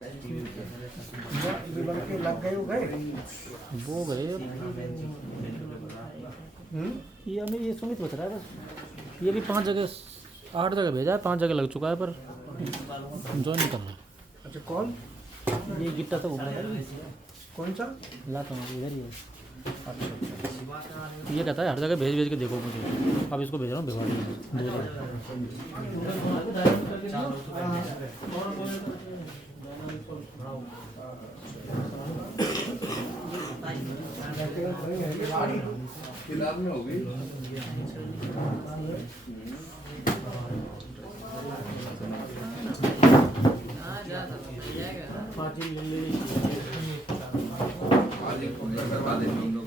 लग गए वो गए। ये हमें ये सुमित बता रहा है बस। ये भी 5 जगह 8 जगह भेजा है, 5 जगह लग चुका है पर ज्वाइन नहीं कर रहा। अच्छा कौन? ये गिट्टा तो घूम रहा है। कौन सा? लाता हूँ इधर ही है। अच्छा ये कहता है हर जगह भेज भेज के देखो मुझे। अब इसको भेज रहा हूँ भिजवा फिलहाल में होगी। करवा देंगे हम लोग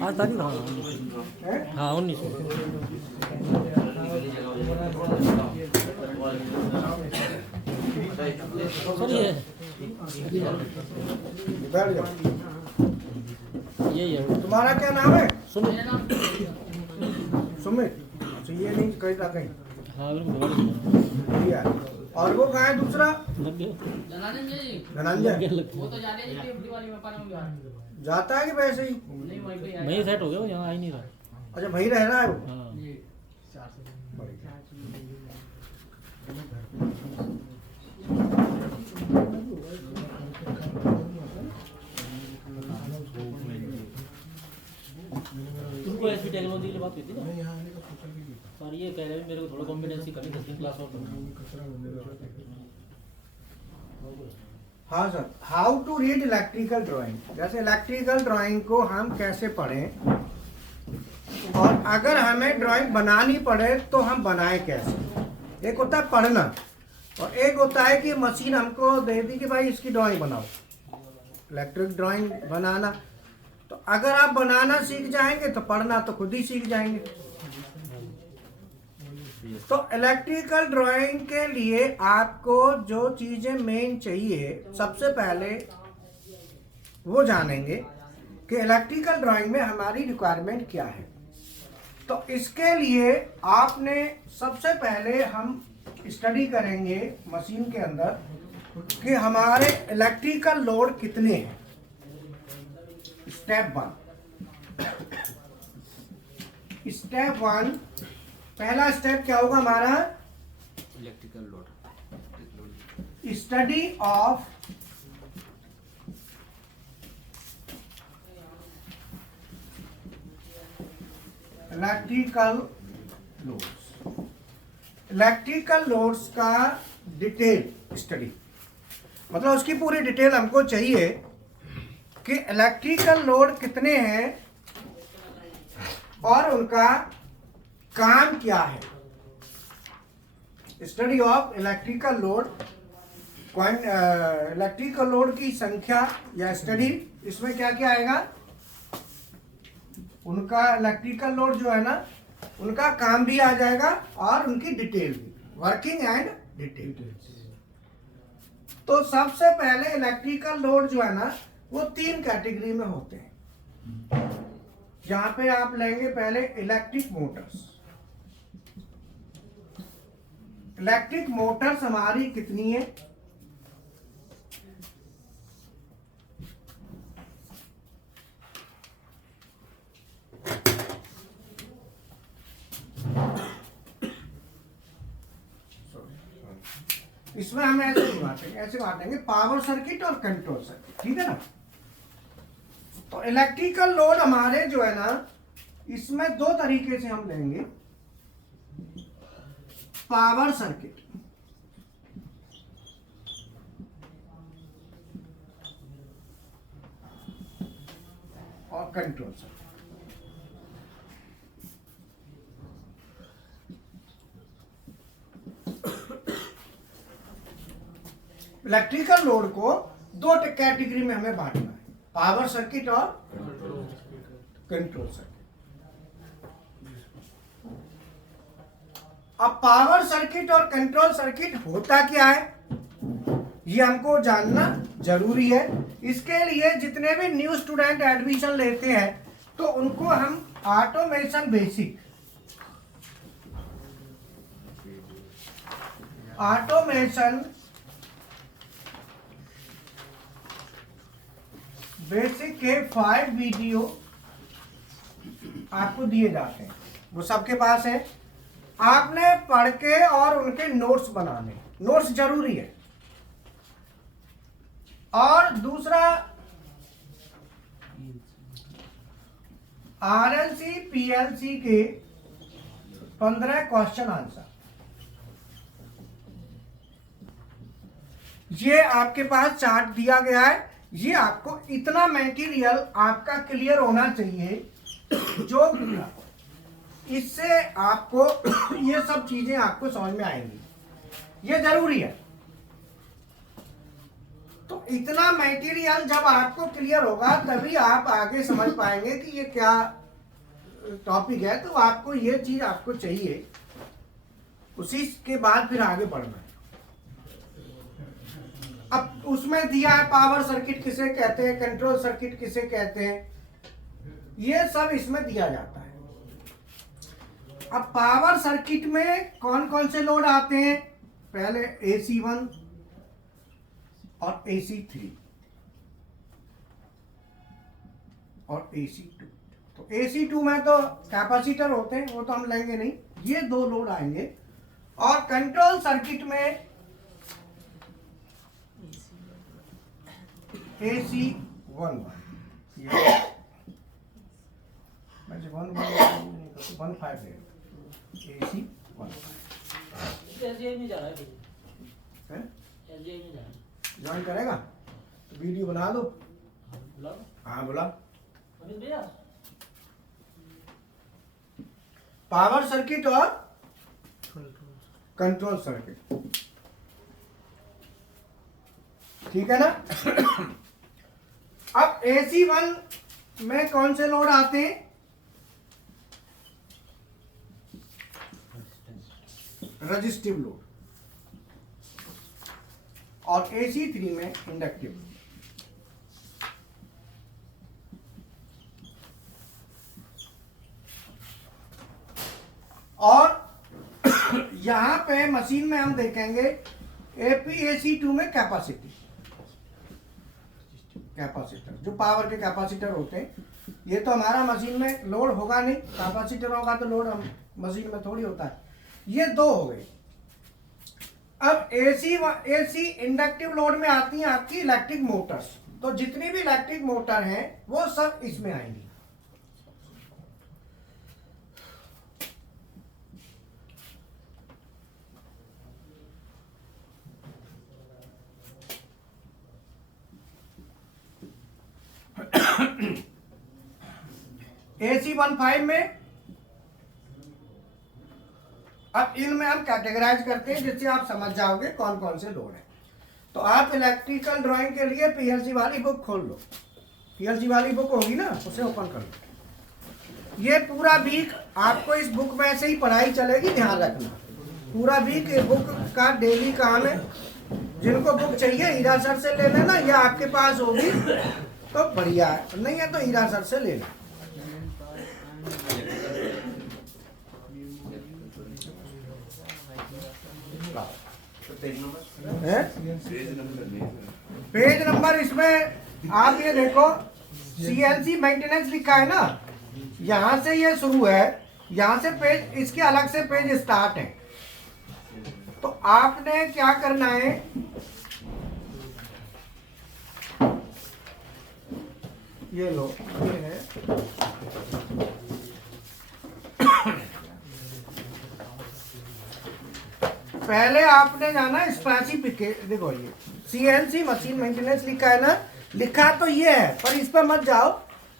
आज तारीख हाँ 19। सर ये है। तुम्हारा क्या नाम है? सुमित। सुमित। अच्छा ये नहीं कहीं ना कहीं। हाँ बढ़िया। और वो कहाँ है दूसरा? धनंजय। वो तो जाता है कि वैसे ही? वही सेट हो गया, वो यहाँ आ ही नहीं रहा। अच्छा वहीं रह रहा है वो? हाँ। तुमको ऐसी टेक्नोलॉजी की बात हुई थी ना? सर ये कह रहे हैं मेरे को थोड़ा कॉम्पिटेंसी कमी 10 दिन क्लास और हाँ sir, how to read electrical drawing. जैसे इलेक्ट्रिकल ड्राइंग को हम कैसे पढ़ें और अगर हमें ड्राइंग बनानी पड़े तो हम बनाएं कैसे। एक होता है पढ़ना और एक होता है कि मशीन हमको दे दी कि भाई इसकी ड्राइंग बनाओ। इलेक्ट्रिक ड्राइंग बनाना तो अगर आप बनाना सीख जाएंगे तो पढ़ना तो खुद ही सीख जाएंगे। तो इलेक्ट्रिकल ड्राइंग के लिए आपको जो चीजें मेन चाहिए सबसे पहले वो जानेंगे कि इलेक्ट्रिकल ड्राइंग में हमारी रिक्वायरमेंट क्या है। तो इसके लिए आपने सबसे पहले हम स्टडी करेंगे मशीन के अंदर कि हमारे इलेक्ट्रिकल लोड कितने हैं। स्टेप 1 पहला स्टेप क्या होगा हमारा? Electrical load. Study of electrical loads. Electrical loads का डिटेल स्टडी मतलब उसकी पूरी डिटेल हमको चाहिए कि इलेक्ट्रिकल लोड कितने हैं और उनका काम क्या है। Study of electrical load. Electrical load की संख्या या स्टडी, इसमें क्या क्या आएगा? उनका इलेक्ट्रिकल लोड जो है ना उनका काम भी आ जाएगा और उनकी डिटेल भी, वर्किंग एंड डिटेल। तो सबसे पहले इलेक्ट्रिकल लोड जो है ना वो 3 कैटेगरी में होते हैं। जहां पे आप लेंगे पहले इलेक्ट्रिक मोटर्स। इलेक्ट्रिक मोटर्स हमारी कितनी है? इसमें हम ऐसे बांटेंगे पावर सर्किट और कंट्रोल सर्किट, ठीक है ना। तो इलेक्ट्रिकल लोड हमारे जो है ना इसमें 2 तरीके से हम लेंगे। पावर सर्किट और कंट्रोल सर्किट। इलेक्ट्रिकल लोड को दो कैटेगरी में हमें बांटना है, पावर सर्किट और कंट्रोल सर्किट। अब पावर सर्किट और कंट्रोल सर्किट होता क्या है, ये हमको जानना जरूरी है। इसके लिए जितने भी न्यू स्टूडेंट एडमिशन लेते हैं तो उनको हम ऑटोमेशन बेसिक के 5 वीडियो आपको दिए जाते हैं, वो सबके पास है। आपने पढ़ के और उनके नोट्स बनाने, नोट्स जरूरी है। और दूसरा आरएलसी पीएलसी के 15 क्वेश्चन आंसर, ये आपके पास चार्ट दिया गया है। ये आपको इतना मटेरियल आपका क्लियर होना चाहिए जो इससे आपको ये सब चीजें आपको समझ में आएंगी, ये जरूरी है। तो इतना मटेरियल जब आपको क्लियर होगा तभी आप आगे समझ पाएंगे कि ये क्या टॉपिक है। तो आपको ये चीज आपको चाहिए, उसी के बाद फिर आगे बढ़ना है। अब उसमें दिया है पावर सर्किट किसे कहते हैं, कंट्रोल सर्किट किसे कहते हैं, ये सब इसमें दिया जाता है। अब पावर सर्किट में कौन कौन से लोड आते हैं, पहले AC1 और AC3 और AC2। तो AC2 में तो कैपेसिटर होते हैं, वो तो हम लेंगे नहीं, ये दो लोड आएंगे। और कंट्रोल सर्किट में AC1 ज्वाइन करेगा तो वीडियो बना दो। हाँ बोला। पावर सर्किट और कंट्रोल सर्किट, ठीक है ना। अब AC1 में कौन से लोड आते हैं, रेजिस्टिव लोड, और AC3 में इंडक्टिव लोड। और यहां पे मशीन में हम देखेंगे APAC2 में कैपेसिटर, जो पावर के कैपेसिटर होते हैं। ये तो हमारा मशीन में लोड होगा नहीं, कैपेसिटर होगा तो लोड हम मशीन में थोड़ी होता है। ये दो हो गए। अब AC इंडक्टिव लोड में आती हैं आपकी इलेक्ट्रिक मोटर्स। तो जितनी भी इलेक्ट्रिक मोटर हैं वो सब इसमें आएंगी। AC15 में अब इनमें हम कैटेगराइज करते हैं जिससे आप समझ जाओगे कौन कौन से लोड है। तो आप इलेक्ट्रिकल ड्राइंग के लिए PLC वाली बुक खोल लो, PLC वाली बुक होगी ना, उसे ओपन कर लो। ये पूरा वीक आपको इस बुक में से ही पढ़ाई चलेगी, ध्यान रखना। पूरा वीक ये बुक का डेली काम है। जिनको बुक चाहिए हीरा सर से ले लेना, या आपके पास होगी तो बढ़िया है, नहीं है तो हीरा सर से ले लेना। पेज नंबर इसमें आप ये देखो CNC मेंटेनेंस लिखा है ना, यहां से ये शुरू है, यहां से पेज, इसके अलग से पेज स्टार्ट है। तो आपने क्या करना है, ये लो, ये है पहले आपने जाना स्पेसिफिकेशन। देखो ये CNC मशीन मेंटेनेंस लिखा है ना, लिखा तो ये है, पर इस पर मत जाओ,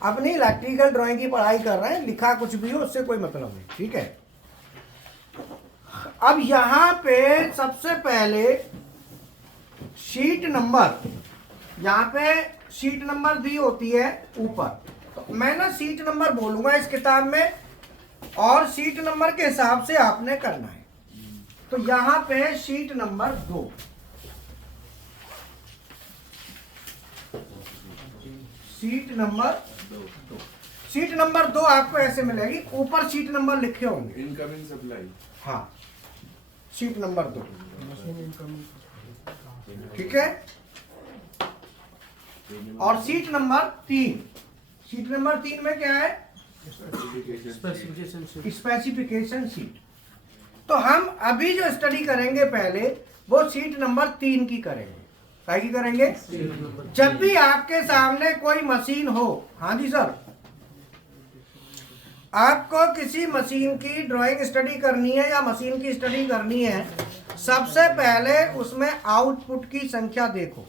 अपनी इलेक्ट्रिकल ड्राइंग की पढ़ाई कर रहे हैं, लिखा कुछ भी हो उससे कोई मतलब नहीं, ठीक है। अब यहां पे सबसे पहले शीट नंबर, यहाँ पे शीट नंबर दी होती है ऊपर, तो मैं ना शीट नंबर बोलूंगा इस किताब में और शीट नंबर के हिसाब से आपने करना है। तो यहाँ पे शीट नंबर 2, शीट नंबर 2 आपको ऐसे मिलेगी, ऊपर शीट नंबर लिखे होंगे। Incoming supply. हाँ, शीट नंबर 2, ठीक है। और शीट नंबर 3, शीट नंबर 3 में क्या है? Specification sheet. तो हम अभी जो स्टडी करेंगे पहले वो शीट नंबर 3 की करेंगे। क्या की करेंगे? जब भी आपके सामने कोई मशीन हो, हाँ जी सर, आपको किसी मशीन की ड्राइंग स्टडी करनी है या मशीन की स्टडी करनी है, सबसे पहले उसमें आउटपुट की संख्या देखो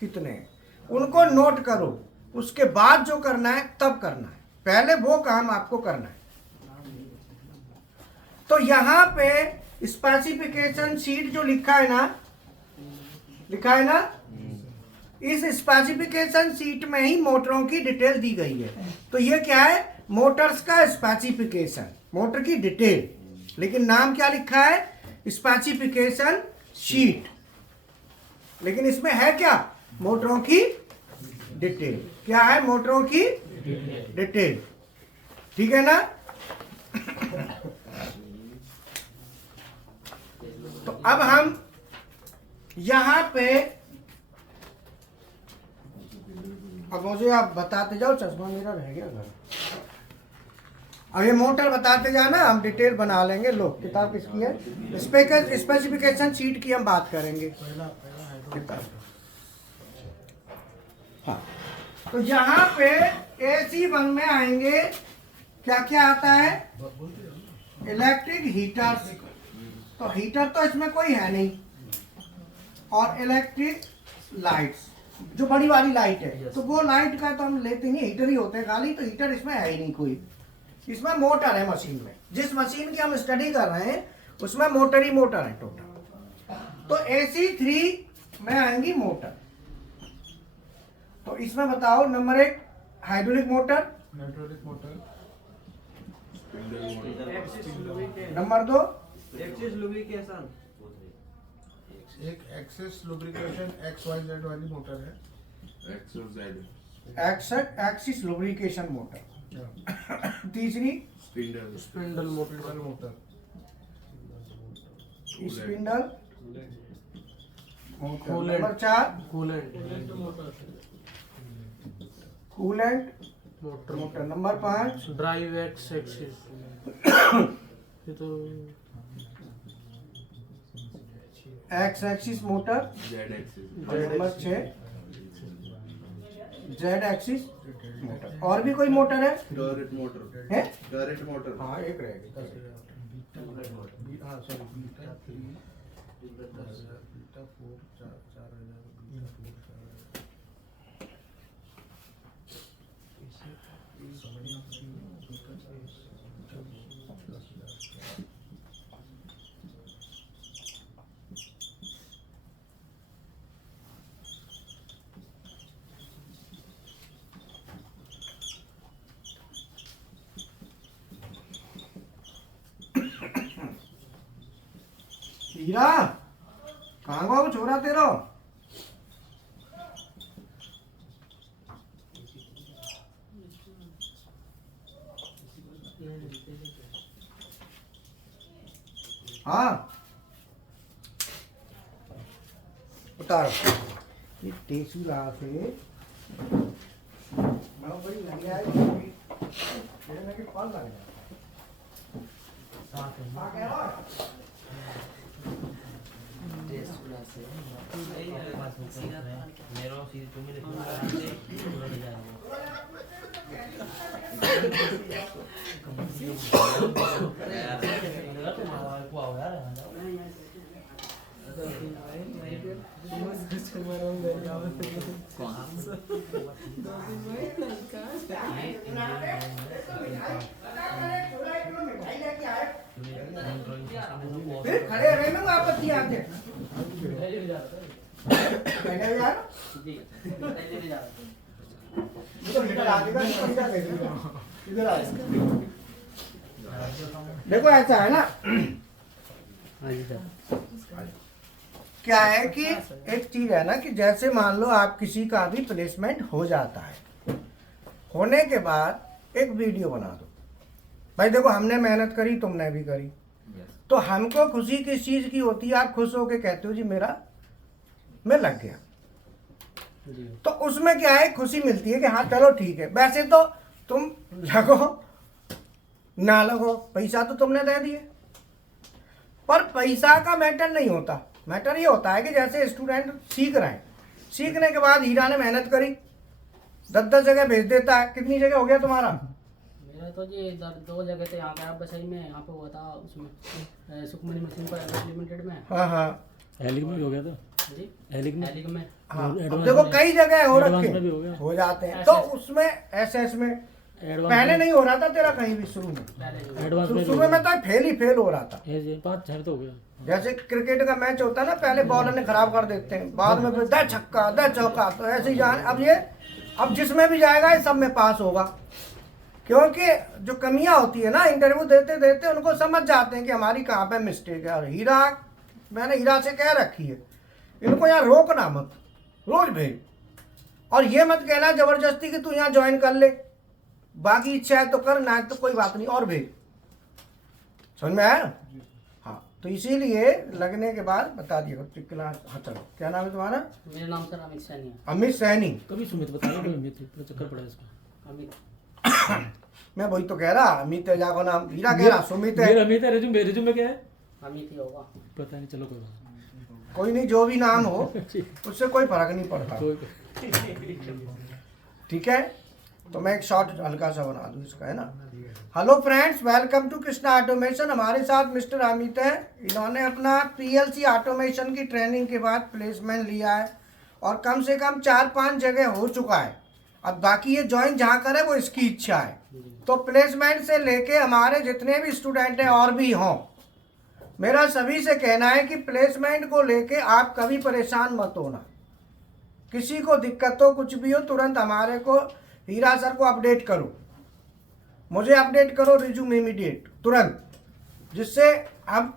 कितने, उनको नोट करो, उसके बाद जो करना है तब करना है, पहले वो काम आपको करना है। तो यहां पे स्पेसिफिकेशन शीट जो लिखा है ना, इस स्पेसिफिकेशन शीट में ही मोटरों की डिटेल दी गई है। तो ये क्या है? मोटर्स का स्पेसिफिकेशन, मोटर की डिटेल, लेकिन नाम क्या लिखा है? Specification sheet. लेकिन इसमें है क्या? मोटरों की डिटेल। क्या है? मोटरों की डिटेल, ठीक है ना। तो अब हम यहां पे, अब मुझे आप बताते जाओ, चश्मा मेरा रह गया घर। अब ये मोटर बताते जाना, हम डिटेल बना लेंगे। लो, किताब किसकी है? स्पेसिफिकेशन शीट की हम बात करेंगे। किताब, हाँ। तो यहाँ पे AC1 में आएंगे, क्या क्या आता है? Electric heaters. तो हीटर तो इसमें कोई है नहीं, और इलेक्ट्रिक लाइट्स, जो बड़ी वाली लाइट है, तो वो लाइट का तो हम लेते नहीं, हीटर ही होते हैं खाली। तो हीटर इसमें है ही नहीं कोई, इसमें मोटर है मशीन में। जिस मशीन की हम स्टडी कर रहे हैं उसमें मोटर ही मोटर है टोटल। तो AC3 में आएंगी मोटर। तो इसमें बताओ, नंबर 1 हाइड्रोलिक मोटर, नंबर 2 एक एक्सेस लुब्रिकेशन XYZ वाली मोटर है। Axis lubrication motor. तीसरी spindle motor. Spindle motor. Number 4 coolant motor. Number 5 drive axis. ये तो X axis motor. Number 6 Z axis motor. और भी कोई मोटर है? टर्रेट मोटर है? Turret motor. हाँ, एक रहेगी। हाँ sorry, beta 3, beta 4, 4000, beta 4 Hira, कहाँ गो छोरा तेरो? हाँ, उतारो। ये टेसू रहा से मैं बड़ी लग गया है, कि फल लग गया। हाँ, कह रहा है? फिर खड़े रहने में आपत्ति आते। जी पहले भी जा रहा था। तो मीटर आ जाएगा, तो पैसा दे देगा। इधर आ जाओ। देखो ऐसा है ना, हाँ जी सर। क्या है कि एक चीज है ना कि जैसे मान लो आप किसी का भी प्लेसमेंट हो जाता है, होने के बाद एक वीडियो बना दो। भाई देखो हमने मेहनत करी, तुमने भी करी, तो हमको खुशी किस चीज की होती है? आप खुश होके कहते हो जी मेरा मैं लग गया, जी तो उसमें क्या है, खुशी मिलती है कि हाँ चलो ठीक है। वैसे तो तुम लगो ना लगो, पैसा तो तुमने दे दिए, पर पैसा का मैटर नहीं होता। मैटर ये होता है कि जैसे स्टूडेंट सीख रहे हैं, सीखने के बाद हीरा ने मेहनत करी, 10-10 जगह भेज देता है। कितनी जगह हो गया तुम्हारा? मेरा तो जी इधर 2 जगह थे, यहाँ पे आप बसई में, यहाँ पे हुआ था उसमें सुखमणि मशीन पर लिमिटेड में। हाँ हाँ हेलिक में भी हो गया था। जी हेलिक में हेलिक में। हाँ। अब एडवांस देखो में- कई जगह हो एडवांस रखे में भी हो गया। हो जाते हैं, तो SS उसमें एसएस में एडवांस पहले में- नहीं हो रहा था तेरा कहीं भी शुरू में? पहले ही। एडवांस में भी शुरू हो में गया। तो फेल ही फेल हो रहा था। ये 5-6 तो हो गया। जैसे क्रिकेट का मैच होता है ना, पहले बॉलर ने खराब कर देते हैं, बाद में फिर 10 छक्का 10 चौका, तो ऐसे ही जान। अब जिसमें भी जाएगा ये सब में पास होगा, क्योंकि जो कमियां होती है ना इंटरव्यू देते देते उनको समझ जाते हैं कि हमारी कहाँ पे मिस्टेक है। और हीरा, मैंने हीरा से कह रखी है, इनको यहाँ रोकना मत, रोज भेज। और ये मत कहना जबरदस्ती कि तू यहाँ ज्वाइन कर ले, बाकी इच्छा है तो कर, ना है तो कोई बात नहीं, और भेज। समझ में आया? हाँ, तो इसीलिए लगने के बाद बता दिया क्लास। हाँ चलो, क्या नाम है तुम्हारा? मेरा नाम सर अमित सैनी है। अमित सैनी। कभी सुमित बताया, कोई अमित पूरा चक्कर पड़ा इसका। अमित मैं वही तो कह रहा, अमित है जाको नाम, हीरा कह रहा सुमित है। मेरा अमित है, रिज्यूम में क्या है अमित ही होगा। पता नहीं, चलो कोई बात नहीं। कोई नहीं, जो भी नाम हो उससे कोई फर्क नहीं पड़ता। ठीक है, तो मैं एक शॉर्ट हल्का सा बना दूं इसका, है ना। Hello friends, welcome to Krishna automation. हमारे साथ मिस्टर अमित है। इन्होंने अपना पीएलसी ऑटोमेशन की ट्रेनिंग के बाद प्लेसमेंट लिया है और कम से कम 4-5 जगह हो चुका है। अब बाकी ये ज्वाइन जहाँ करे वो इसकी इच्छा है। तो प्लेसमेंट से लेके हमारे जितने भी स्टूडेंट हैं और भी हों, मेरा सभी से कहना है कि प्लेसमेंट को लेके आप कभी परेशान मत होना। किसी को दिक्कत हो, कुछ भी हो, तुरंत हमारे को हीरा सर को अपडेट करो, मुझे अपडेट करो रिज्यूम इमीडिएट तुरंत, जिससे अब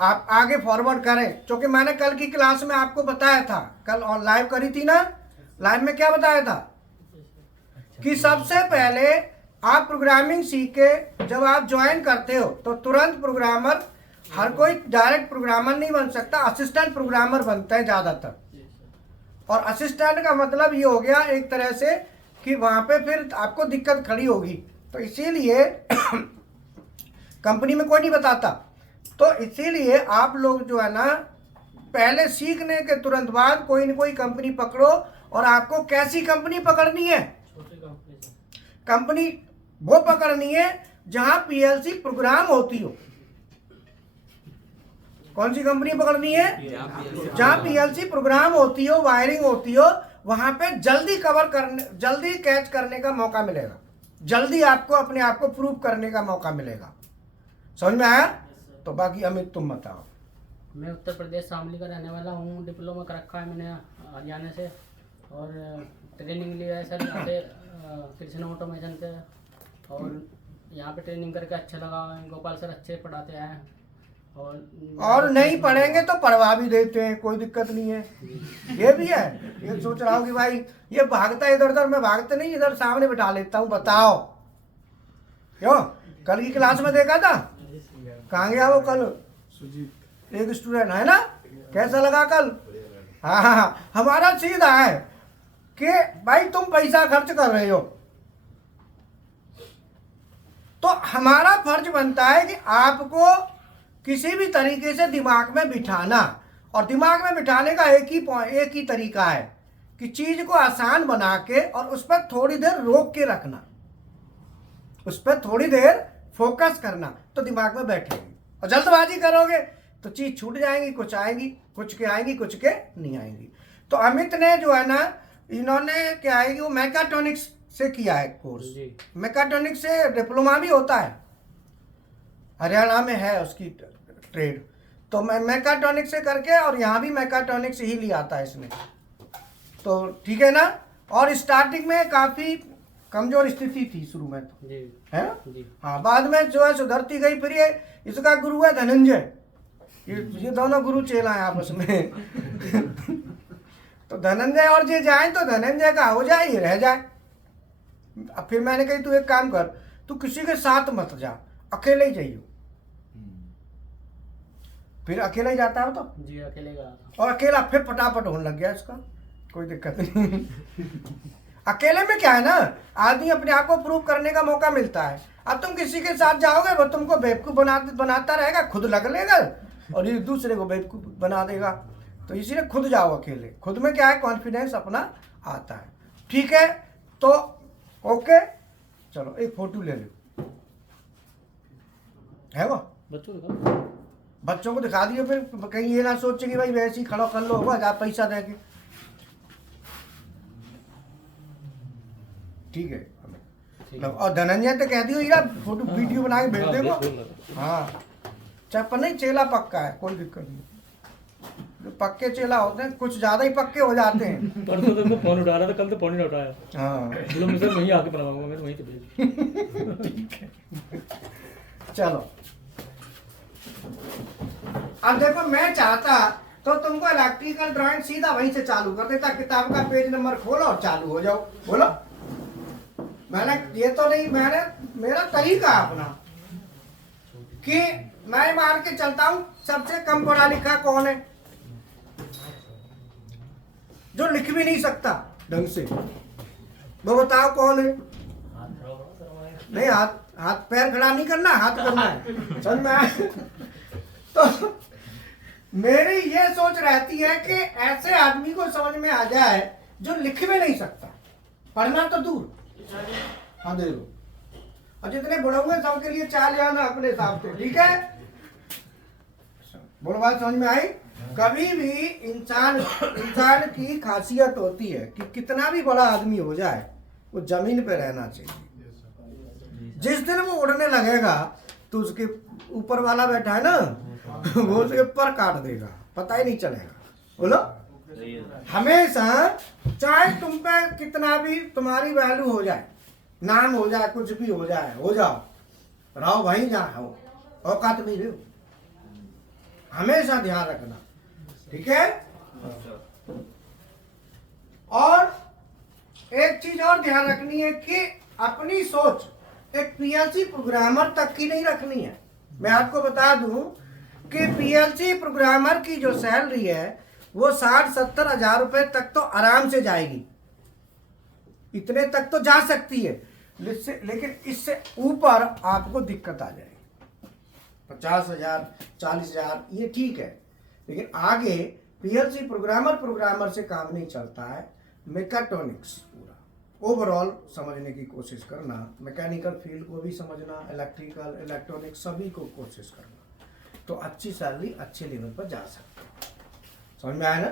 आप आगे फॉरवर्ड करें। क्योंकि मैंने कल की क्लास में आपको बताया था, कल ऑन लाइव करी थी ना, लाइव में क्या बताया था कि सबसे पहले आप प्रोग्रामिंग सीख के जब आप ज्वाइन करते हो तो तुरंत प्रोग्रामर, हर कोई डायरेक्ट प्रोग्रामर नहीं बन सकता, असिस्टेंट प्रोग्रामर बनते हैं ज़्यादातर। और असिस्टेंट का मतलब ये हो गया एक तरह से कि वहाँ पे फिर आपको दिक्कत खड़ी होगी, तो इसीलिए कंपनी में कोई नहीं बताता। तो इसीलिए आप लोग जो है ना, पहले सीखने के तुरंत बाद कोई न कोई कंपनी पकड़ो। और आपको कैसी कंपनी पकड़नी है? छोटी कंपनी से। कंपनी वो पकड़नी है जहां पीएलसी प्रोग्राम होती हो। कौन सी कंपनी पकड़नी है? जहां पीएलसी प्रोग्राम होती हो, वायरिंग होती हो, वहां पे जल्दी कवर करने, जल्दी कैच करने का मौका मिलेगा, जल्दी आपको अपने आप को प्रूव करने का मौका मिलेगा। समझ में आया? तो बाकी अमित तुम बताओ। मैं उत्तर प्रदेश शामली का रहने वाला हूँ। डिप्लोमा कर रखा है मैंने हरियाणा से, और ट्रेनिंग लिया है सर यहाँ पे कृष्णा ऑटोमेशन से। और यहाँ पे ट्रेनिंग करके अच्छा लगा, गोपाल सर अच्छे पढ़ाते हैं। और नहीं पढ़ेंगे तो पढ़वा भी देते हैं, कोई दिक्कत नहीं है। ये भी है, ये सोच रहा हूँ कि भाई ये भागता इधर उधर, मैं भागते नहीं, इधर सामने बिठा लेता हूँ। बताओ क्यों? कल की क्लास में देखा था, कहाँ गया वो कल? सुजीत एक स्टूडेंट है ना, कैसा लगा कल? हाँ, हमारा सीधा है कि भाई तुम पैसा खर्च कर रहे हो तो हमारा फर्ज बनता है कि आपको किसी भी तरीके से दिमाग में बिठाना। और दिमाग में बिठाने का एक ही तरीका है कि चीज को आसान बना के और उस पर थोड़ी देर रोक के रखना, उस पर थोड़ी देर फोकस करना, तो दिमाग में बैठेगी। और जल्दबाजी करोगे तो चीज छूट जाएंगी, कुछ आएंगी, कुछ के आएंगी, कुछ के नहीं आएंगी। तो अमित ने जो है ना, इन्होंने क्या है कि वो मैकाट्रॉनिक्स से किया है कोर्स। मैकाट्रॉनिक्स से डिप्लोमा भी होता है, हरियाणा में है उसकी ट्रेड। तो मैं मैकाट्रॉनिक्स से करके, और यहाँ भी मैकाट्रॉनिक्स ही लिया था इसने। तो ठीक है ना। और स्टार्टिंग में काफ़ी कमजोर स्थिति थी शुरू में तो, जी है ना। जी हाँ, बाद में जो है सुधरती गई। फिर ये इसका गुरु है धनंजय, ये दोनों गुरु चेला हैं आपस में। तो धनंजय और ये जाए तो धनंजय का हो जाए, ये रह जाए। अब फिर मैंने कही तू एक काम कर, तू किसी के साथ मत जा, अकेले ही जाइयो। फिर अकेला ही जाता है तो, जी अकेले गया था। और अकेला फिर फटाफट होने लग गया इसका, कोई दिक्कत नहीं। अकेले में क्या है ना, आदमी अपने आप को प्रूव करने का मौका मिलता है। अब तुम किसी के साथ जाओगे वो तुमको बेवकूफ बनाता रहेगा, खुद लग लेगा और ये दूसरे को बेवकूफ बना देगा। तो इसीलिए खुद जाओ अकेले, खुद में क्या है कॉन्फिडेंस अपना आता है। ठीक है, तो ओके, चलो एक फोटो ले लो, है वो बच्चों का बच्चों को दिखा दियो, फिर कहीं ये ना सोचे कि भाई वैसे ही खड़ा कर लो, होगा आप पैसा दे के। ठीक है, और धनंजय तो कह दियो यार फोटो वीडियो बना के भेज देगा। हाँ, चाहे नहीं चेला पक्का है, कोई दिक्कत नहीं। जो पक्के चेला होते हैं कुछ ज्यादा ही पक्के हो जाते हैं। परसों तो मैं फोन उठा रहा था, कल तो फोन ही नहीं उठाया। हाँ बोलो मैं सर वहीं आके बनवाऊंगा, मैं तो वहीं से भेज। ठीक है, चलो। अब देखो, मैं चाहता तो तुमको इलेक्ट्रिकल ड्राइंग सीधा वहीं से चालू कर देता, किताब का पेज नंबर खोलो और चालू हो जाओ। बोलो, मैंने ये तो नहीं, मैंने मेरा तरीका अपना कि मैं मान के चलता हूं सबसे कम पढ़ा लिखा कौन है, जो लिख भी नहीं सकता ढंग से, वो बताओ कौन है। नहीं, हाथ पैर खड़ा नहीं करना, हाथ करना है, समझ में आया? तो मेरी ये सोच रहती है कि ऐसे आदमी को समझ में आ जाए जो लिख भी नहीं सकता, पढ़ना तो दूर। हाँ दे दो, और जितने बड़े हुए सबके लिए चाल जाना अपने हिसाब से, ठीक है। बोलो, बात समझ में आई? कभी भी इंसान की खासियत होती है कि कितना भी बड़ा आदमी हो जाए वो जमीन पे रहना चाहिए। जिस दिन वो उड़ने लगेगा तो उसके ऊपर वाला बैठा है ना, वो उसके पर काट देगा, पता ही नहीं चलेगा। बोलो, हमेशा चाहे तुम पे कितना भी तुम्हारी वैल्यू हो जाए, नाम हो जाए, कुछ भी हो जाए, हो जाओ, रहो भाई जहाँ हो, औकात नहीं रहो, हमेशा ध्यान रखना, ठीक है। और एक चीज और ध्यान रखनी है कि अपनी सोच एक पीएलसी प्रोग्रामर तक की नहीं रखनी है। मैं आपको बता दूं कि पीएलसी प्रोग्रामर की जो सैलरी है वो 60-70 हजार रुपए तक तो आराम से जाएगी, इतने तक तो जा सकती है, लेकिन इससे ऊपर आपको दिक्कत आ जाएगी। 50 हजार 40 हजार ये ठीक है, लेकिन आगे पीएलसी प्रोग्रामर से काम नहीं चलता है। मैकेट्रॉनिक्स पूरा ओवरऑल समझने की कोशिश करना, मैकेनिकल फील्ड को भी समझना, इलेक्ट्रिकल इलेक्ट्रॉनिक्स सभी को कोशिश करना, तो अच्छी सैलरी अच्छे लेवल पर जा सकते हैं। समझ में आया ना?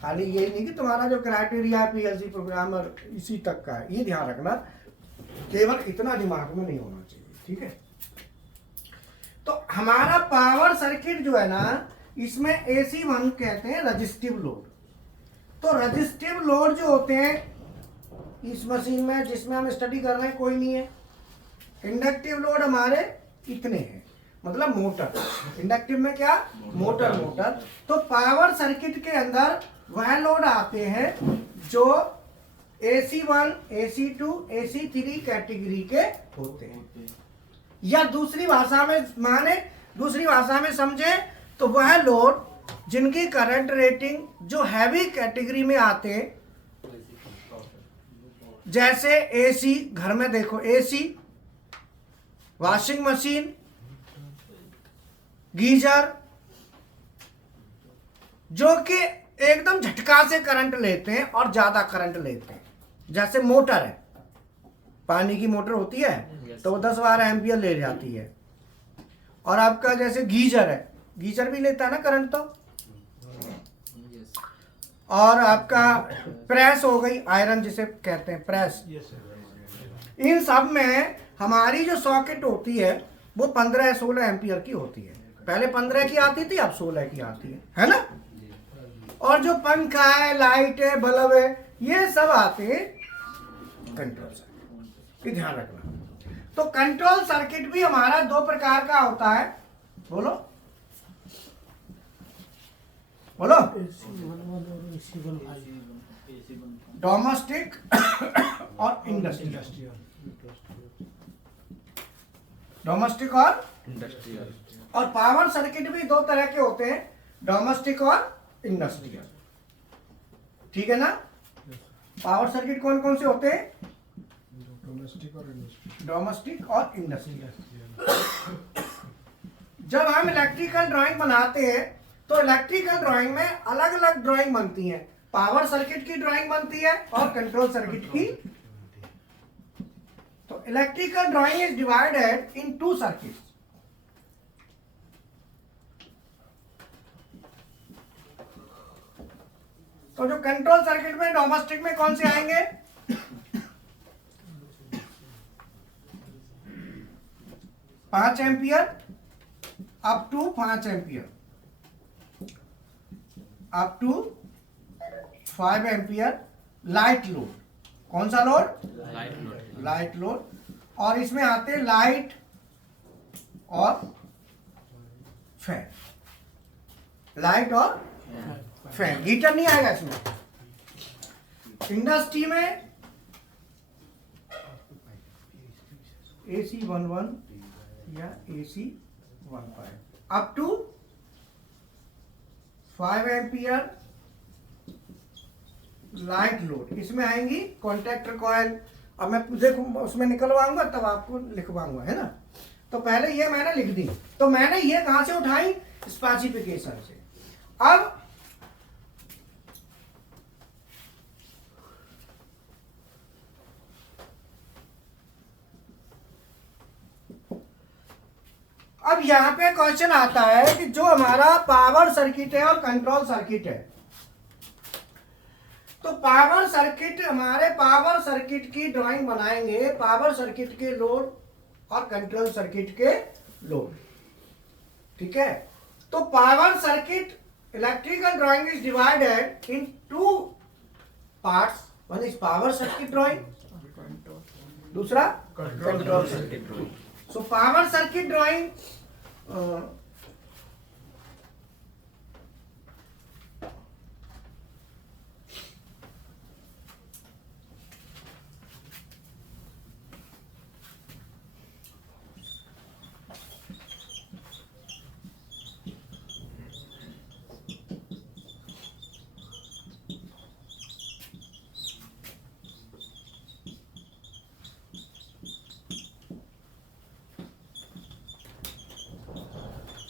खाली ये नहीं कि तुम्हारा जो क्राइटेरिया है पीएलसी प्रोग्रामर इसी तक का है, ये ध्यान रखना, केवल इतना दिमाग में नहीं होना चाहिए, ठीक है। तो हमारा पावर सर्किट जो है ना, इसमें AC1 कहते हैं रजिस्टिव लोड। तो रजिस्टिव लोड जो होते हैं इस मशीन में जिसमें हम स्टडी कर रहे हैं कोई नहीं है। इंडक्टिव लोड हमारे इतने हैं, मतलब मोटर। इंडक्टिव में क्या? मोटर। तो पावर सर्किट के अंदर वह लोड आते हैं जो AC1, AC2, AC3 कैटेगरी के होते हैं, या दूसरी भाषा में समझे तो वह लोड जिनकी करंट रेटिंग जो हैवी कैटेगरी में आते हैं, जैसे AC, घर में देखो AC, वॉशिंग मशीन, गीजर, जो कि एकदम झटका से करंट लेते हैं और ज्यादा करंट लेते हैं। जैसे मोटर है, पानी की मोटर होती है तो वो 10-12 एम्पियर ले जाती है। और आपका जैसे गीजर है, गीजर भी लेता है ना करंट तो। और आपका प्रेस हो गई, आयरन जिसे कहते हैं प्रेस, इन सब में हमारी जो सॉकेट होती है वो 15-16 एम्पियर की होती है। पहले 15 की आती थी, अब 16 की आती है ना। और जो पंखा है, लाइट है, बल्ब है, ये सब आते हैं कंट्रोल सर्किट। ये ध्यान रखना। तो कंट्रोल सर्किट भी हमारा दो प्रकार का होता है। बोलो बोलो। डोमेस्टिक और इंडस्ट्रियल। डोमेस्टिक और इंडस्ट्रियल। और पावर सर्किट भी दो तरह के होते हैं, डोमेस्टिक और इंडस्ट्रियल। ठीक है ना? पावर सर्किट कौन कौन से होते हैं? डोमेस्टिक और इंडस्ट्रियल। डोमेस्टिक और इंडस्ट्रियल। जब हम इलेक्ट्रिकल ड्राइंग बनाते हैं तो इलेक्ट्रिकल ड्राइंग में अलग अलग ड्राइंग बनती है। पावर सर्किट की ड्राइंग बनती है और कंट्रोल सर्किट की। तो electrical drawing is divided in to circuits. तो जो कंट्रोल सर्किट में डोमेस्टिक में कौन से आएंगे? 5 ampere up to 5 ampere, up to 5 ampere light load. कौन सा load? Light load. Light load. और इसमें आते हैं लाइट और फैन। लाइट और फैन। हीटर नहीं आएगा इसमें। इंडस्ट्री में AC 11 या AC 15 up to 5 ampere light load. इसमें आएंगी कॉन्टैक्टर कॉइल। अब मैं देखो उसमें निकलवाऊंगा तब आपको लिखवाऊंगा, है ना? तो पहले ये मैंने लिख दी। तो मैंने ये कहां से उठाई? स्पेसिफिकेशन से। अब यहां पे क्वेश्चन आता है कि जो हमारा पावर सर्किट है और कंट्रोल सर्किट है, तो पावर सर्किट, हमारे पावर सर्किट की ड्राइंग बनाएंगे, पावर सर्किट के लोड और कंट्रोल सर्किट के लोड। ठीक है? तो power circuit electrical drawing is divided in two parts. One is power circuit drawing, दूसरा control circuit drawing. So power circuit drawing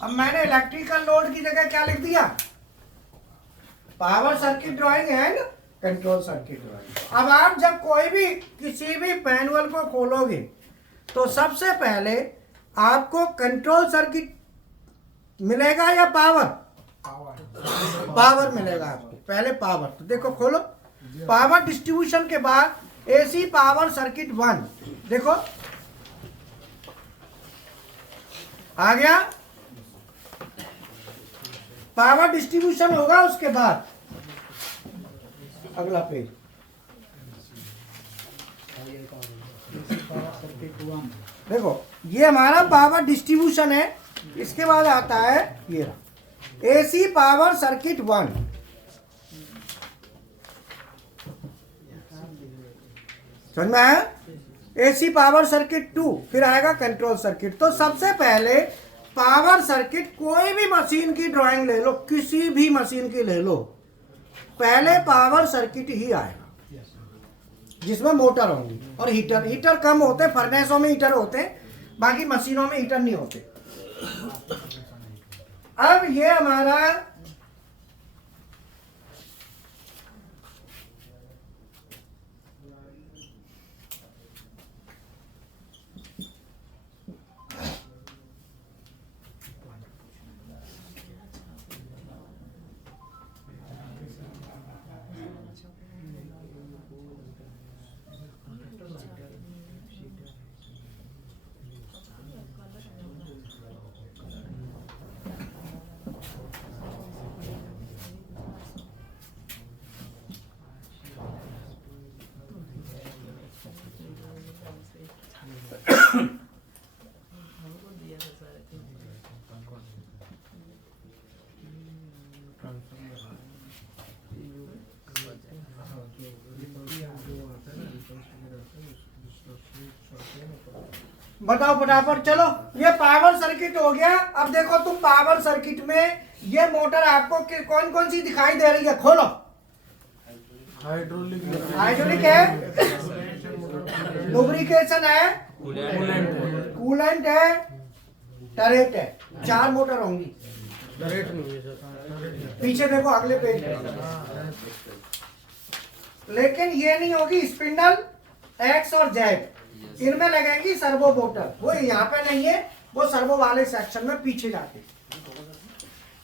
अब मैंने इलेक्ट्रिकल लोड की जगह क्या लिख दिया? Power circuit drawing and control circuit drawing. अब आप जब कोई भी किसी भी मैनुअल को खोलोगे तो सबसे पहले आपको कंट्रोल सर्किट मिलेगा या पावर? पावर मिलेगा आपको। पहले पावर। तो देखो खोलो, पावर डिस्ट्रीब्यूशन के बाद एसी पावर सर्किट 1। देखो आ गया। पावर डिस्ट्रीब्यूशन होगा उसके बाद अगला पेज। देखो ये हमारा पावर डिस्ट्रीब्यूशन है। इसके बाद आता है ये एसी पावर सर्किट 1। समझ में आया? एसी पावर सर्किट 2, फिर आएगा कंट्रोल सर्किट। तो सबसे पहले पावर सर्किट, कोई भी मशीन की ड्राइंग ले लो, किसी भी मशीन की ले लो, पहले पावर सर्किट ही आएगा जिसमें मोटर होंगी और हीटर। हीटर कम होते, फर्नेसों में हीटर होते, बाकी मशीनों में हीटर नहीं होते। अब ये हमारा बताओ फटाफट। चलो ये पावर सर्किट हो गया। अब देखो तुम पावर सर्किट में ये मोटर आपको कौन कौन सी दिखाई दे रही है, खोलो। हाइड्रोलिक है, लुब्रिकेशन है, कूलेंट है, टरेट है। 4 मोटर होंगी। पीछे देखो अगले पेज पे। लेकिन ये नहीं होगी स्पिंडल एक्स और जेड, इनमें लगेंगी सर्वो मोटर। वो यहाँ पे नहीं है, वो सर्वो वाले सेक्शन में पीछे जाते।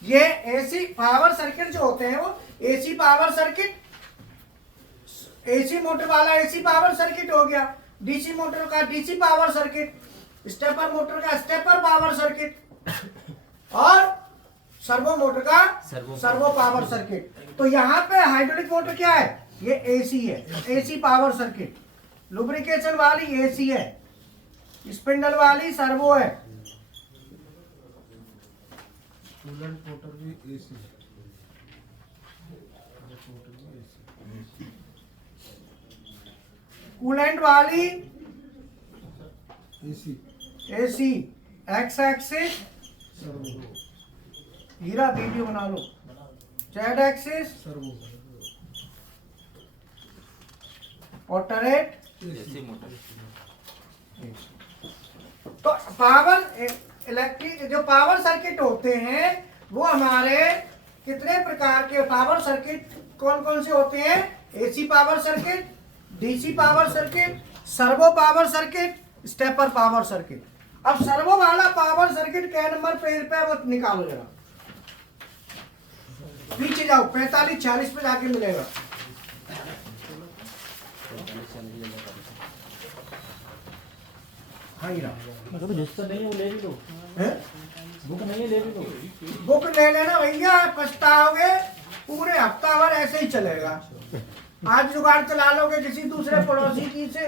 ये एसी पावर सर्किट जो होते हैं वो AC power circuit, AC motor वाला एसी पावर सर्किट हो गया, डीसी मोटर का DC power circuit, stepper motor का स्टेपर पावर सर्किट, और सर्वो मोटर का सर्वो पावर सर्किट। तो यहाँ पे हाइड्रोलिक मोटर क्या है, ये एसी है, एसी पावर सर्किट। लुब्रिकेशन वाली एसी है, स्पिंडल वाली सर्वो है। कूलेंट मोटर भी एसी है। कूलेंट वाली AC AC, X axis servo, Hira video बना लो, जेड एक्सिस सर्वो, और टरेट। AC motor. तो पावर इलेक्ट्रिक जो पावर सर्किट होते हैं वो हमारे कितने प्रकार के पावर सर्किट कौन कौन से होते हैं, AC power circuit, DC power circuit, servo power circuit, stepper power circuit. अब सर्वो वाला पावर सर्किट क्या नंबर पेज पे है वो निकालो जरा, पीछे जाओ 45-46 पे जाके मिलेगा। हाँ हीरा, मतलब जिसका नहीं है वो ले भी लो, हैं? बुक नहीं है ले भी लो। बुक ले लेना भैया, पछताओगे। पूरे हफ्ता भर ऐसे ही चलेगा। आज जुगाड़ चला लोगे किसी दूसरे पड़ोसी की से,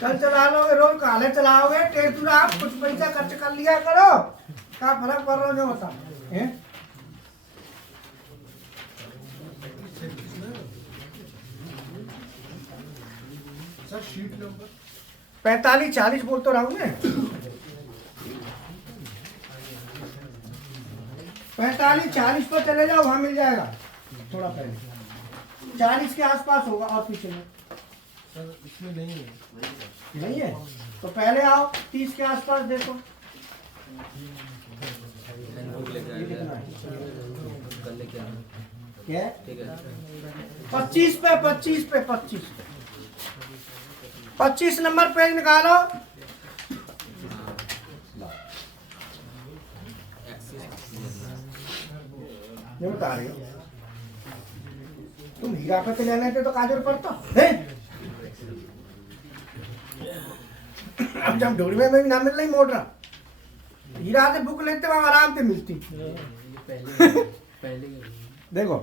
कल चला लोगे, रोज काले चलाओगे। टेस्ट आप कुछ पैसा खर्च कर लिया करो, क्या फर्क पड़ रहा है जो बता। सर शीट नंबर 45-40 बोल तो रहा हूँ मैं। 45-40 पर चले जाओ, वहां मिल जाएगा। थोड़ा पहले 40 के आसपास होगा, और पीछे में सर इसमें नहीं है। नहीं है तो पहले आओ 30 के आसपास देखो। ये कितना है? कल लेके आना। क्या ठीक है। 25 पे 25 पे 25 पे 25 नंबर पेज निकालो। ये बता रहे हो तुम हीरा पे ले लेते तो काजर पड़ता है। अब जब ढूंढ में भी ना मिल रही मोटर, हीरा से बुक लेते वहां आराम से मिलती। देखो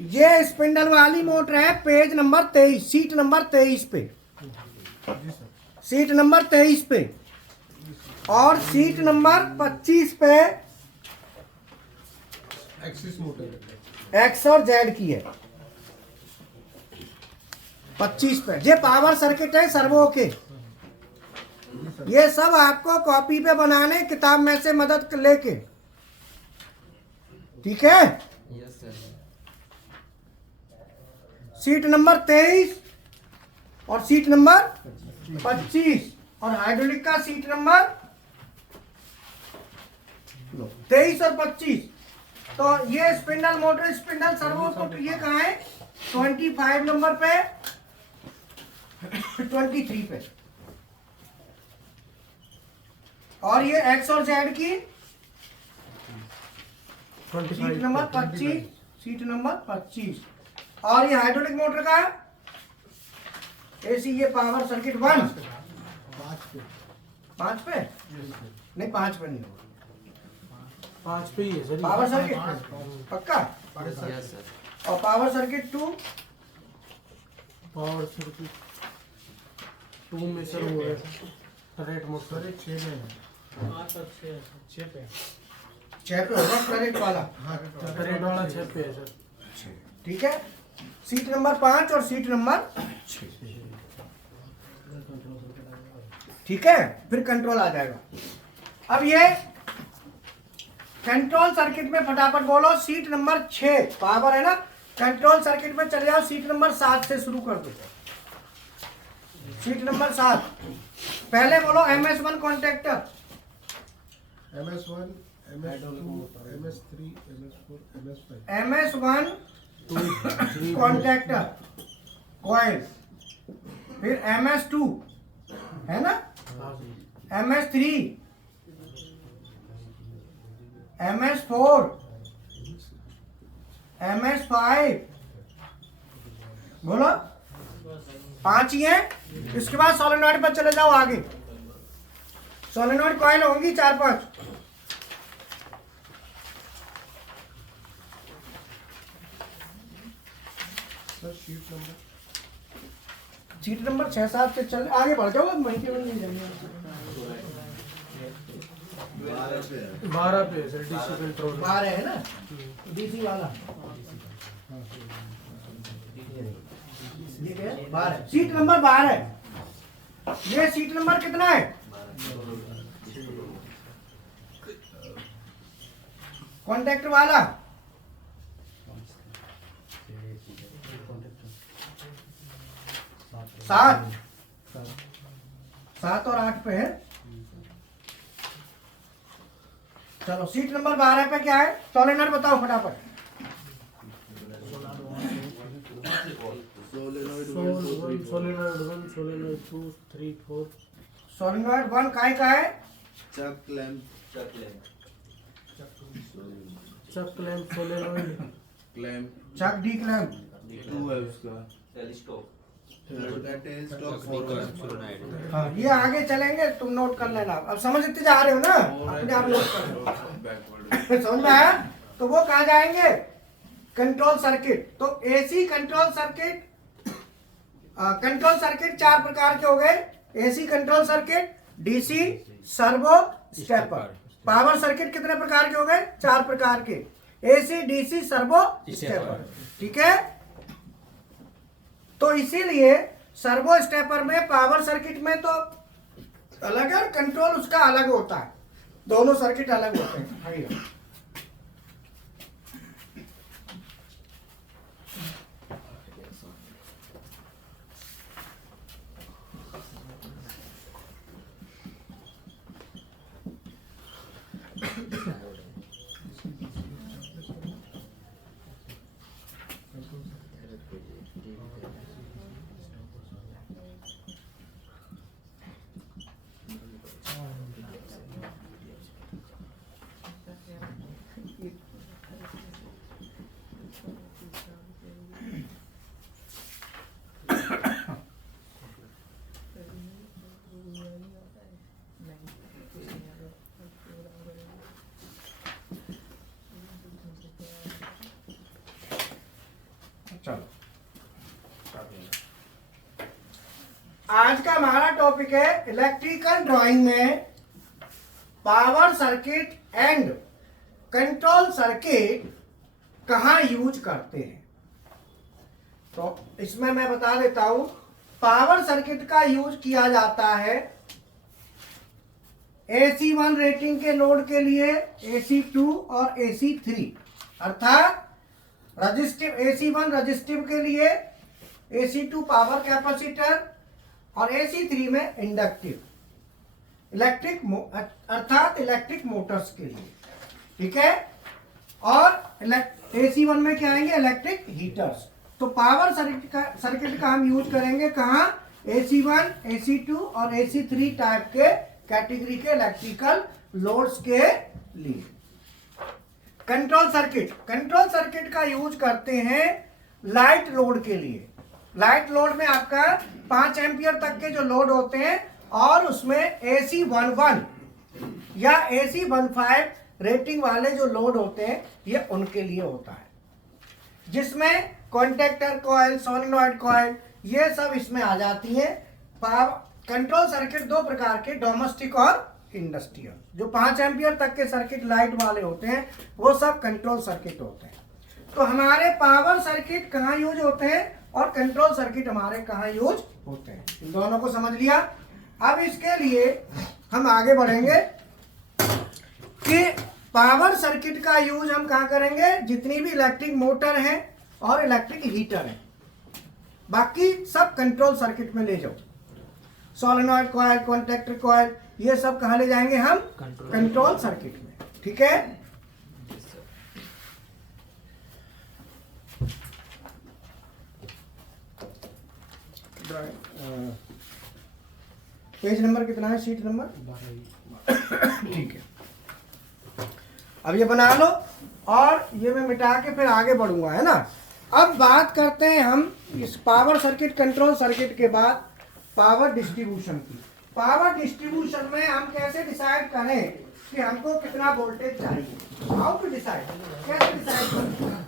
ये स्पिंडल वाली मोटर है, पेज नंबर 23, सीट नंबर 23 पे, सीट नंबर 23 पे, और सीट नंबर 25 पे एक्सिस मोटर एक्स और जेड की है। 25 पे ये पावर सर्किट है सर्वो के। ये सब आपको कॉपी पे बनाने किताब में से मदद लेके, ठीक है। Yes sir. सीट नंबर 23 और सीट नंबर 25, और हाइड्रोलिक का सीट नंबर 23 और 25। तो ये spindle motor, spindle servo motor, ये कहाँ है 25 नंबर पे, 23 पे, और ये एक्स और जेड की सीट नंबर 25, सीट नंबर 25, और ये हाइड्रोलिक मोटर का एसी, ये पावर सर्किट 1 5 पे नहीं, 5 पे नहीं होगा, 5 पे ही है सर। पावर सर्किट पक्का। Yes sir. और पावर सर्किट 2 पावर सर्किट 2 में सर वो है टरेट मोटर। सर 6 में है। 6 पे 6 पे होगा क्लैरिट वाला। हाँ टरेट वाला 6 पे है सर। ठीक है, सीट नंबर 5 और सीट नंबर 6। ठीक है, फिर कंट्रोल आ जाएगा। अब ये कंट्रोल सर्किट में फटाफट बोलो, सीट नंबर 6 पावर है ना, कंट्रोल सर्किट में चले जाओ, सीट नंबर 7 से शुरू कर दो। सीट नंबर 7 पहले बोलो MS1 contactor, MS1, MS2, MS3, MS4, MS5, MS1 contactor coil, फिर MS2 है ना, MS3, MS4, MS5, बोलो 5 ही है। इसके बाद सोलेनॉइड पर चले जाओ आगे, सोलेनॉइड कॉइल होंगी 4-5। Sir sheet number seat number 6-7 से चल आगे बढ़ जाओ, वहीं के वहीं नहीं जाएंगे। 12 पे सर डीसी कंट्रोल 12 है ना, डीसी वाला, ठीक है 12, सीट नंबर 12। ये सीट नंबर कितना है, कॉन्टेक्ट वाला, 7 और 8 पे है। चलो सीट नंबर 12 पे क्या है, सोलेनॉइड बताओ फटाफट। सोलेनॉइड 1, सोलेनॉइड 2, 3, 4, सोलेनॉइड 1 काय का है, चक क्लैंप चक क्लैंप सोलेनॉइड क्लैंप चक डी क्लैंप, 2 है उसका, telescope that is stock forward. हाँ ये आगे चलेंगे, तुम नोट कर लेना। अब समझते जा रहे हो ना, अपने आप नोट कर लो। बैकवर्ड समझ में आया, तो वो कहाँ जाएंगे, कंट्रोल सर्किट। तो AC control circuit, control circuit 4 प्रकार के हो गए, AC control circuit, DC, servo, stepper. Power circuit कितने प्रकार के हो गए, 4 प्रकार के, एसी, डीसी, सर्वो, स्टेपर, ठीक है। तो इसीलिए सर्वो स्टेपर में, पावर सर्किट में तो अलग है, कंट्रोल उसका अलग होता है, दोनों सर्किट अलग होते हैं। चलो आज का हमारा टॉपिक है इलेक्ट्रिकल ड्राइंग में power circuit and control circuit कहाँ यूज करते हैं। तो इसमें मैं बता देता हूं, पावर सर्किट का यूज किया जाता है AC1 रेटिंग के लोड के लिए, AC2 और AC3, अर्थात रजिस्टिव AC1 रजिस्टिव के लिए, AC2 पावर कैपेसिटर और AC3 में इंडक्टिव इलेक्ट्रिक अर्थात इलेक्ट्रिक मोटर्स के लिए, ठीक है। और AC1 में क्या आएंगे, इलेक्ट्रिक हीटर्स। तो पावर सर्किट का हम यूज करेंगे कहाँ, AC1, AC2 और AC3 टाइप के कैटेगरी के इलेक्ट्रिकल लोड्स के लिए। कंट्रोल सर्किट का यूज करते हैं लाइट लोड के लिए। लाइट लोड में आपका 5 एम्पियर तक के जो लोड होते हैं और उसमें AC11 या AC15 रेटिंग वाले जो लोड होते हैं ये उनके लिए होता है, जिसमें कॉन्टेक्टर कॉइल, सोलेनॉइड कॉइल ये सब इसमें आ जाती हैं। कंट्रोल सर्किट 2 प्रकार के, डोमेस्टिक और इंडस्ट्रियल। जो 5 एम्पियर तक के सर्किट लाइट वाले होते हैं वो सब कंट्रोल सर्किट होते हैं। तो हमारे पावर सर्किट कहाँ यूज होते हैं और कंट्रोल सर्किट हमारे कहाँ यूज होते हैं, इन दोनों को समझ लिया। अब इसके लिए हम आगे बढ़ेंगे कि पावर सर्किट का यूज हम कहाँ करेंगे, जितनी भी इलेक्ट्रिक मोटर है और इलेक्ट्रिक हीटर है, बाकी सब कंट्रोल सर्किट में ले जाओ। सोलेनॉइड कॉइल, कॉन्टैक्टर कॉइल, ये सब कहाँ ले जाएंगे हम, कंट्रोल सर्किट में। ठीक है, पेज नंबर कितना है, शीट नंबर? ठीक है, अब ये बना लो और ये मैं मिटा के फिर आगे बढ़ूंगा, है ना। अब बात करते हैं हम इस पावर सर्किट, कंट्रोल सर्किट के बाद पावर डिस्ट्रीब्यूशन की। पावर डिस्ट्रीब्यूशन में हम कैसे डिसाइड करें कि हमको कितना वोल्टेज चाहिए, हाउ टू डिसाइड, कैसे डिसाइड करें?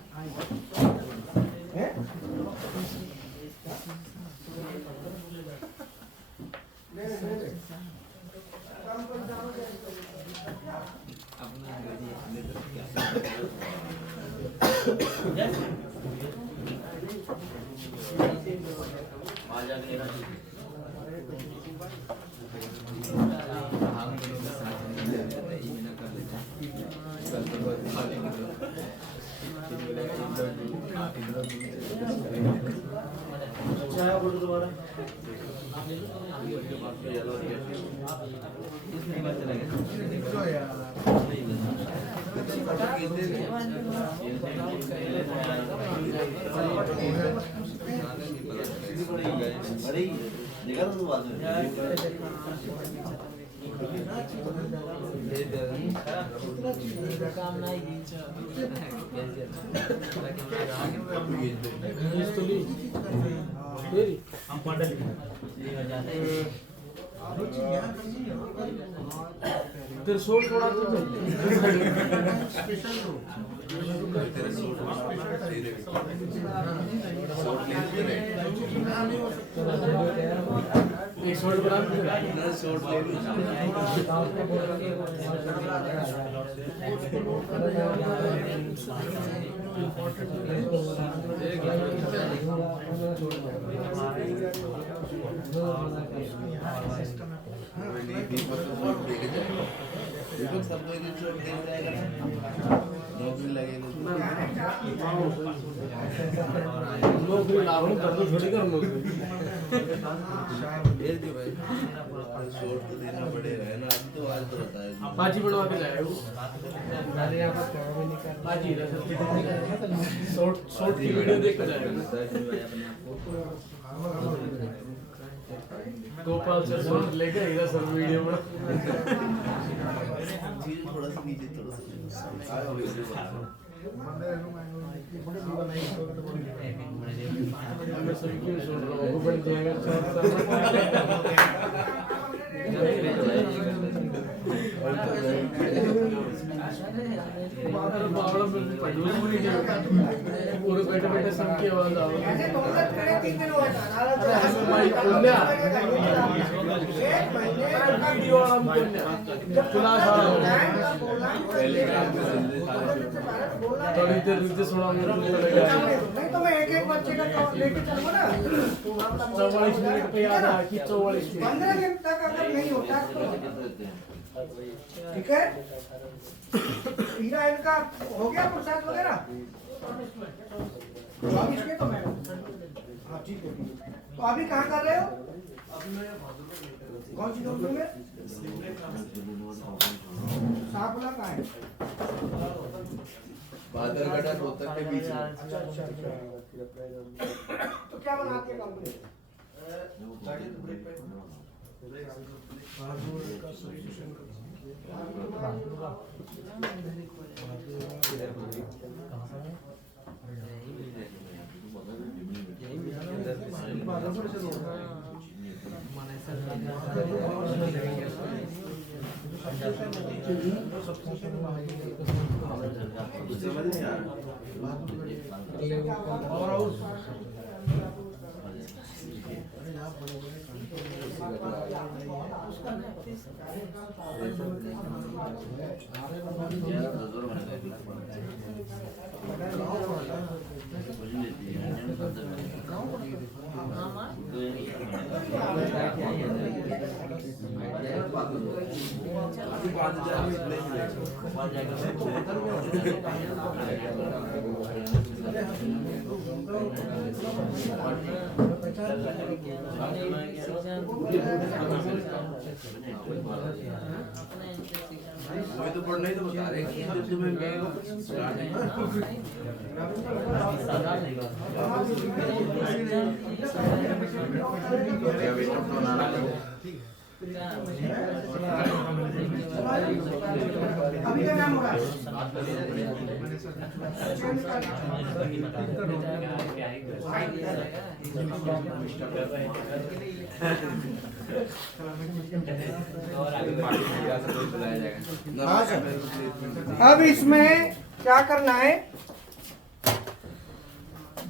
त्रिशूल थोड़ा तो पाजी बनवा के लाया पाजी शॉर्ट की वीडियो देख कर जाएगा। गोपाल सर शॉर्ट लेके आएगा सर वीडियो में। थोड़ा सा नीचे, थोड़ा सा मैं सभी क्यों सुन रहा हूँ, बन जाएगा पूरे बैठे बैठे सबकी आवाज आओ। थोड़ी देर नीचे सुना नहीं तो मैं एक बच्चे का लेके चलूंगा ना, 44 मिनट पे याद आया कि 44 मिनट 15 दिन तक अगर नहीं होता तो ठीक है। हीरा इनका हो गया प्रोसेस वगैरह, तो अब इसके तो मैं हाँ ठीक है। तो अभी कहाँ कर रहे हो, कौन सी कंपनी में? सापुला कहाँ है? बादरगढ़ रोहतक के बीच में। अच्छा। तो क्या बनाती है कंपनी? 5,000 में इतना ही वही तो पढ़ना ही तो बता रहे हैं कि जब तुम्हें अभी क्या नाम होगा? हाँ अब इसमें क्या करना है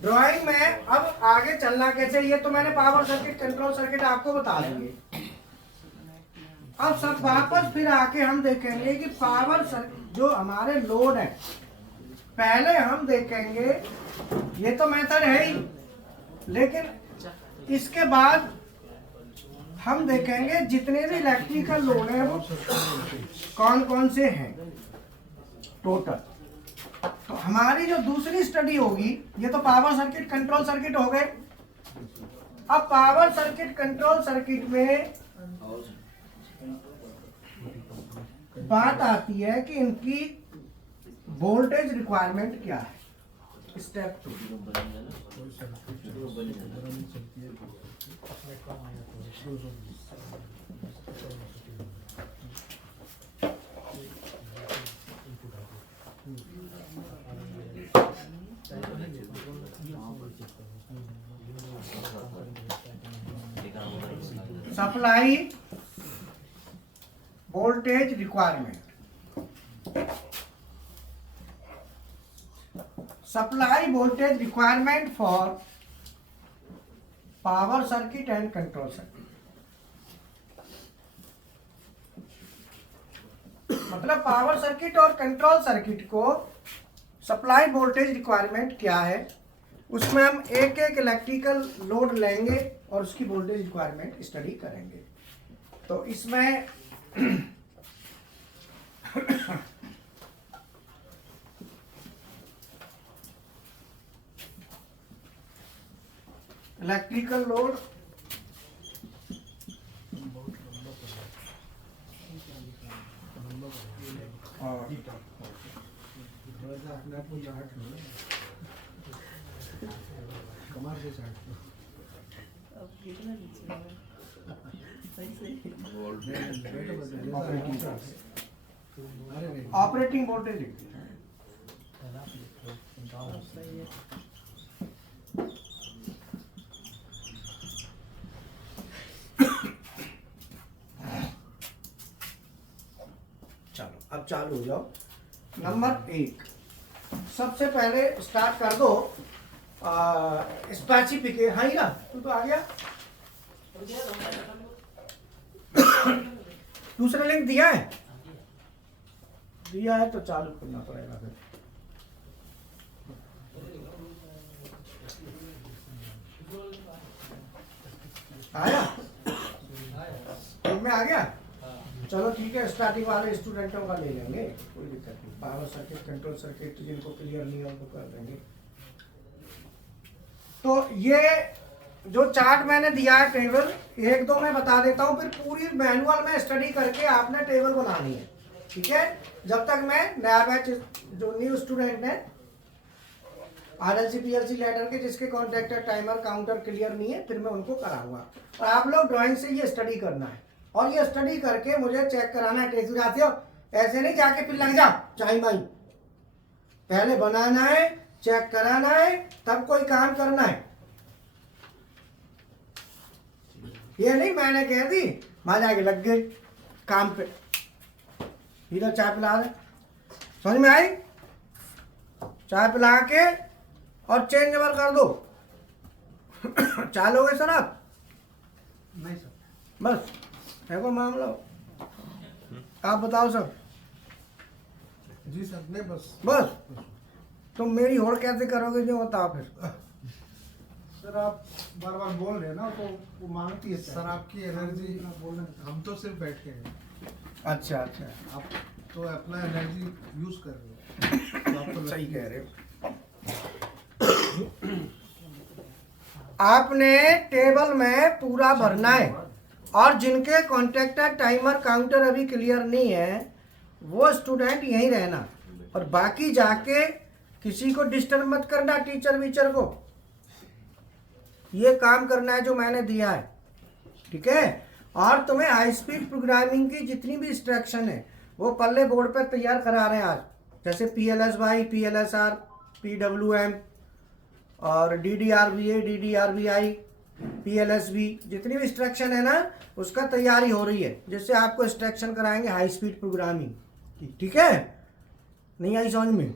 ड्राइंग में, अब आगे चलना कैसे, ये तो मैंने पावर सर्किट कंट्रोल सर्किट आपको बता दिए। अब सब वापस फिर आके हम देखेंगे कि पावर सर्किट जो हमारे लोड है, पहले हम देखेंगे ये तो मेथड है ही, लेकिन इसके बाद हम देखेंगे जितने भी इलेक्ट्रिकल लोड है वो कौन कौन से हैं टोटल। तो हमारी जो दूसरी स्टडी होगी, ये तो पावर सर्किट कंट्रोल सर्किट हो गए। अब पावर सर्किट कंट्रोल सर्किट में बात आती है कि इनकी वोल्टेज रिक्वायरमेंट क्या है। Step 2 supply voltage requirement. Supply voltage requirement for power circuit and control circuit. मतलब पावर सर्किट और कंट्रोल सर्किट को सप्लाई वोल्टेज रिक्वायरमेंट क्या है, उसमें हम एक एक इलेक्ट्रिकल लोड लेंगे और उसकी वोल्टेज रिक्वायरमेंट स्टडी करेंगे। तो इसमें इलेक्ट्रिकल लोड और ऑपरेटिंग वोल्टेज। चलो अब चालू हो जाओ। नंबर 1, सबसे पहले स्टार्ट कर दो स्पेसिफिक। हाँ ही ना, तू तो आ गया। दूसरा लिंक दिया है, दिया है तो चालू करना पड़ेगा फिर। आया में आ गया। चलो ठीक है, स्टार्टिंग वाले स्टूडेंटों का ले लेंगे, कोई दिक्कत नहीं। पावर सर्किट कंट्रोल सर्किट जिनको क्लियर नहीं है उनको कर देंगे। तो ये जो चार्ट मैंने दिया है टेबल 1-2 में बता देता हूँ, फिर पूरी मैनुअल में स्टडी करके आपने टेबल बनानी है, ठीक है। जब तक मैं नया बैच जो न्यू स्टूडेंट है RLC PLC लेटर के जिसके कॉन्ट्रैक्टर टाइमर काउंटर क्लियर नहीं है, फिर मैं उनको कराऊंगा। और आप लोग ड्राइंग से ये स्टडी करना है और ये स्टडी करके मुझे चेक कराना है। टेस्ट जाते हो ऐसे नहीं जाके फिर लग जाओ चाई माई, पहले बनाना है, चेक कराना है, तब कोई काम करना है। ये नहीं मैंने कह दी वहां जाके लग गए काम पे। इधर चाय पिला दे, समझ में आई? चाय पिला के और चेंज ओवर कर दो। चालोगे सर आप? नहीं सर, बस है कोई मामला? आप बताओ सर। जी सर, नहीं बस तुम मेरी होड़ कैसे करोगे जो बताओ फिर। सर आप बार बार बोल रहे हैं ना, तो वो मांगती है सर आपकी एनर्जी, बोलना। हम तो सिर्फ बैठ के हैं। अच्छा अच्छा, आप तो अपना एनर्जी यूज कर रहे हो तो आपको सही कह रहे हो। आपने टेबल में पूरा भरना है, और जिनके कॉन्ट्रैक्टर टाइमर काउंटर अभी क्लियर नहीं है वो स्टूडेंट यहीं रहना, और बाकी जाके किसी को डिस्टर्ब मत करना, टीचर वीचर को। ये काम करना है जो मैंने दिया है, ठीक है। और तुम्हें हाई स्पीड प्रोग्रामिंग की जितनी भी इंस्ट्रक्शन है वो पल्ले बोर्ड पर तैयार करा रहे हैं आज, जैसे PLSY, PLSR, PWM और DDRVA, DDRVI, PLSB, जितनी भी इंस्ट्रक्शन है ना उसका तैयारी हो रही है, जिससे आपको इंस्ट्रक्शन कराएंगे हाई स्पीड प्रोग्रामिंग की, ठीक है। नहीं आई समझ में?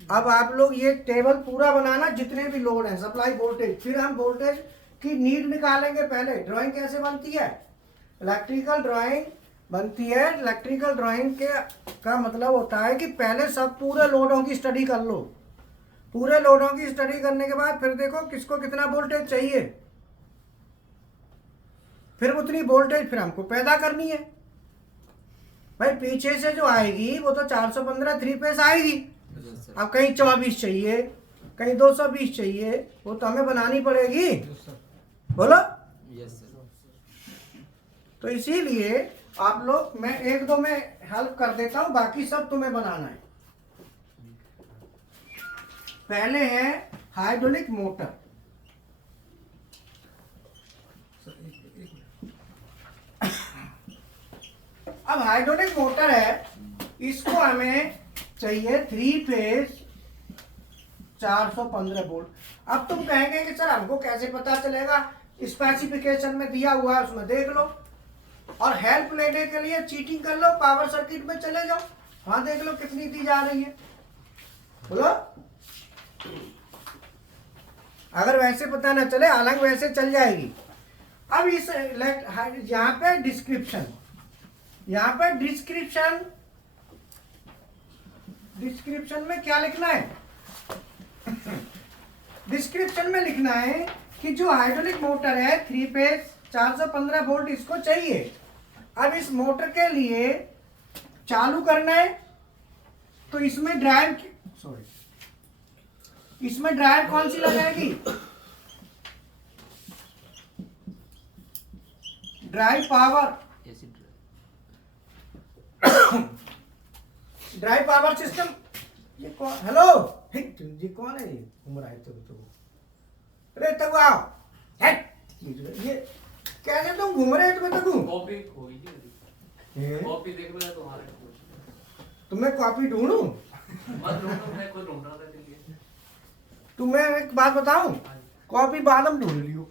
अब आप लोग ये टेबल पूरा बनाना, जितने भी लोड हैं, सप्लाई वोल्टेज, फिर हम वोल्टेज की नीड निकालेंगे। पहले ड्राइंग कैसे बनती है? इलेक्ट्रिकल ड्राइंग बनती है। इलेक्ट्रिकल ड्राइंग के का मतलब होता है कि पहले सब पूरे लोडों की स्टडी कर लो। पूरे लोडों की स्टडी करने के बाद फिर देखो किसको कितना वोल्टेज चाहिए, फिर उतनी वोल्टेज फिर हमको पैदा करनी है। भाई पीछे से जो आएगी वो तो 415 3 फेज आएगी। Yes sir. अब कहीं 24 चाहिए, कहीं 220 चाहिए, वो तो हमें बनानी पड़ेगी, बोलो। Yes sir. तो इसीलिए आप लोग, मैं एक दो में हेल्प कर देता हूं, बाकी सब तुम्हें बनाना है। पहले है हाइड्रोलिक मोटर। अब हाइड्रोलिक मोटर है, इसको हमें चाहिए 3 फेज 415 वोल्ट। अब तुम कहेंगे कि सर हमको कैसे पता चलेगा? स्पेसिफिकेशन में दिया हुआ है उसमें देख लो, और हेल्प लेने के लिए चीटिंग कर लो, पावर सर्किट में चले जाओ, वहां देख लो कितनी दी जा रही है, बोलो। अगर वैसे पता ना चले, हालांकि वैसे चल जाएगी। अब इस यहाँ पे डिस्क्रिप्शन, यहाँ पे डिस्क्रिप्शन में क्या लिखना है? डिस्क्रिप्शन में लिखना है कि जो हाइड्रोलिक मोटर है 3 फेज 415 वोल्ट इसको चाहिए। अब इस मोटर के लिए चालू करना है तो इसमें ड्राइव कौन सी लगाएगी? Drive power, AC drive power system. ये कौन? हेलो, ये कौन है? ये घूम रहा है तो अरे तक आओ। ये कैसे तुम घूम रहे हो? तुम्हें तक कॉपी खोई थी, कॉपी देख रहा तुम्हारे तुम्हें कॉपी ढूंढूं? मत ढूंढो, मैं खुद ढूंढ रहा था इसलिए। तुम्हें एक बात बताऊं, कॉपी बाद में ढूंढ लियो।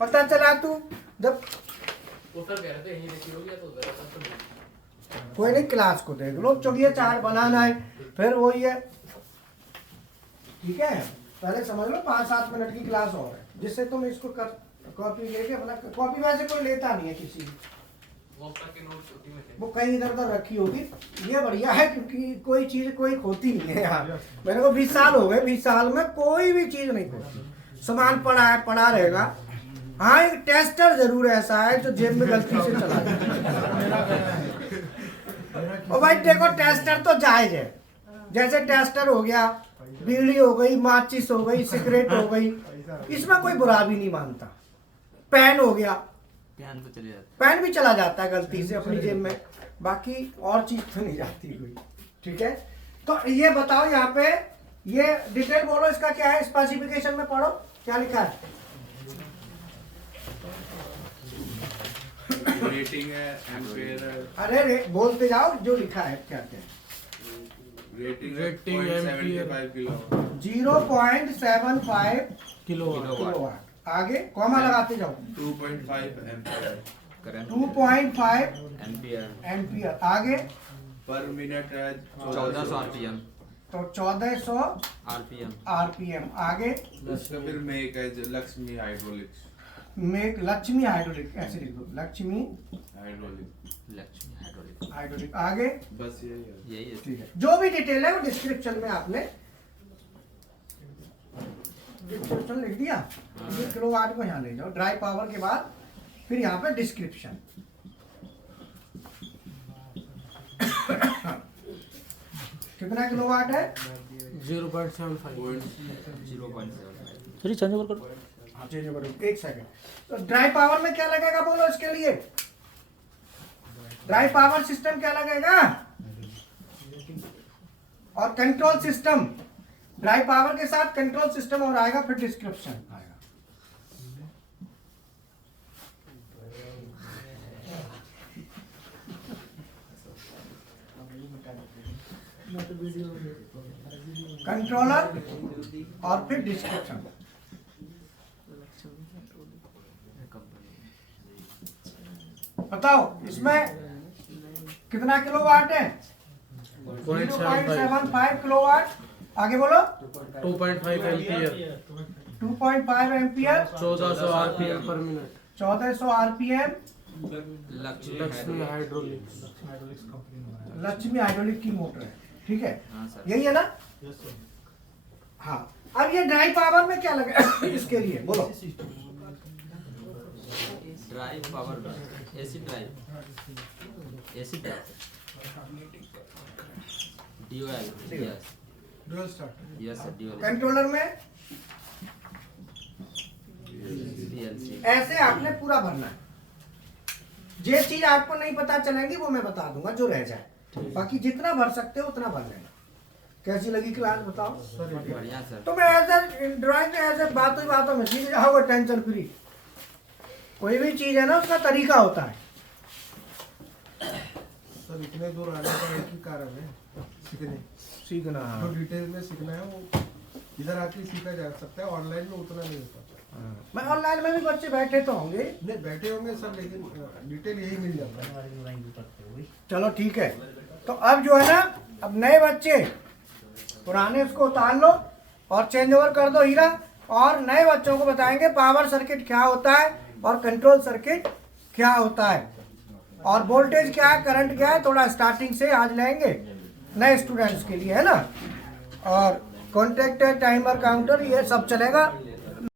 पता चला तू जब वो सर कह रहे थे यही लिखी होगी, तो जरा सा तो कोई नहीं, क्लास को देख लो, चौकी चार्ट बनाना है, फिर वही है, ठीक है। पहले समझ लो 5-7 मिनट की क्लास और है, जिससे तुम इसको कॉपी लेके अपना, कॉपी वैसे कोई लेता नहीं है किसी की, वो आपका के नोट्स उसी में थे। वो कहीं इधर उधर रखी होगी। ये बढ़िया है क्योंकि कोई चीज कोई खोती नहीं है यार। मेरे को 20 साल हो गए, 20 साल में कोई भी चीज नहीं खोती, सामान पड़ा है पड़ा रहेगा। हाँ, एक टेस्टर जरूर ऐसा है जो जेब में गलती से चला जाए। और भाई देखो, टेस्टर तो जायज है, जैसे टेस्टर हो गया, बीड़ी हो गई, माचिस हो गई, सिगरेट हो गई, इसमें कोई बुरा भी नहीं मानता। पेन हो गया, ध्यान तो चले जाते। पेन भी चला जाता है गलती से अपनी जेब में, बाकी और चीज तो नहीं जाती कोई, ठीक है। तो ये बताओ यहाँ पे, ये डिटेल बोलो, इसका क्या है? स्पेसिफिकेशन में पढ़ो क्या लिखा है। रेटिंग है, एम्पेयर है, अरे बोलते जाओ जो लिखा है, क्या क्या है। Rating Rating, 0.75 kilo, 0.75 kilowatt. Kilowatt. आगे कॉमा लगाते जाओ। 2.5 एम्पेयर, करंट 2.5 एम्पियर, एम्पियर। आगे पर मिनट है 1400 आरपीएम, तो 1400 आरपीएम, आरपीएम। आगे उसका फिर मेक है जो Lakshmi hydraulics, make Lakshmi hydraulic, ऐसे लिख दो, Lakshmi hydraulic, Lakshmi hydraulic. Hydraulic. आगे बस यही है। यही है। ठीक है, जो भी डिटेल है वो डिस्क्रिप्शन में आपने डिस्क्रिप्शन लिख दिया। ये किलोवाट को यहाँ ले जाओ, ड्राई पावर के बाद फिर यहाँ पे डिस्क्रिप्शन। कितना किलोवाट है? 0.75 चलिए चेंज ओवर करो। हाँ चेंज ओवर, एक सेकंड। तो ड्राई पावर में क्या लगेगा बोलो इसके लिए? ड्राई पावर सिस्टम क्या लगेगा? और कंट्रोल सिस्टम, ड्राई पावर के साथ कंट्रोल सिस्टम और आएगा, फिर डिस्क्रिप्शन आएगा। कंट्रोलर और फिर डिस्क्रिप्शन। बताओ इसमें कितना किलोवाट है? 0.75 किलोवाट। आगे बोलो। 2.5 एम्पियर 2.5 एम्पियर, 1400 आरपीएम पर minute 1400 RPM. Lakshmi hydraulics Lakshmi hydraulic की मोटर है, ठीक है, हाँ सर। यही है ना? हाँ। अब ये ड्राई पावर में क्या लगे इसके लिए बोलो? Drive power AC drive dual yes dual starter. Yes sir dual controller में पीएलसी ऐसे आपने पूरा भरना है। जे चीज आपको नहीं पता चलेगी वो मैं बता दूंगा जो रह जाए, बाकी जितना भर सकते हो उतना भर लेना। कैसी लगी क्लास बताओ? बढ़िया सर। तो मैं एज ए ड्राइंग में ऐसे बातों में सीख जाओगे टेंशन फ्री। कोई भी चीज है ना उसका तरीका होता है। सर इतने दूर आने का एक ही कारण है, सीखना। जो डिटेल में सीखना है वो इधर आके सीखा जा सकता है, ऑनलाइन में उतना नहीं होता। मैं ऑनलाइन में भी बच्चे बैठे तो होंगे, नहीं बैठे होंगे सर, लेकिन डिटेल यही मिल जाता है। चलो ठीक है। तो अब जो है ना, अब नए बच्चे पुराने उसको उतार लो और चेंज ओवर कर दो हीरा, और नए बच्चों को बताएंगे पावर सर्किट क्या होता है और कंट्रोल सर्किट क्या होता है और वोल्टेज क्या है, करंट क्या है, थोड़ा स्टार्टिंग से आज लेंगे नए स्टूडेंट्स के लिए, है ना। और कॉन्टेक्टर, टाइमर, काउंटर, ये सब चलेगा।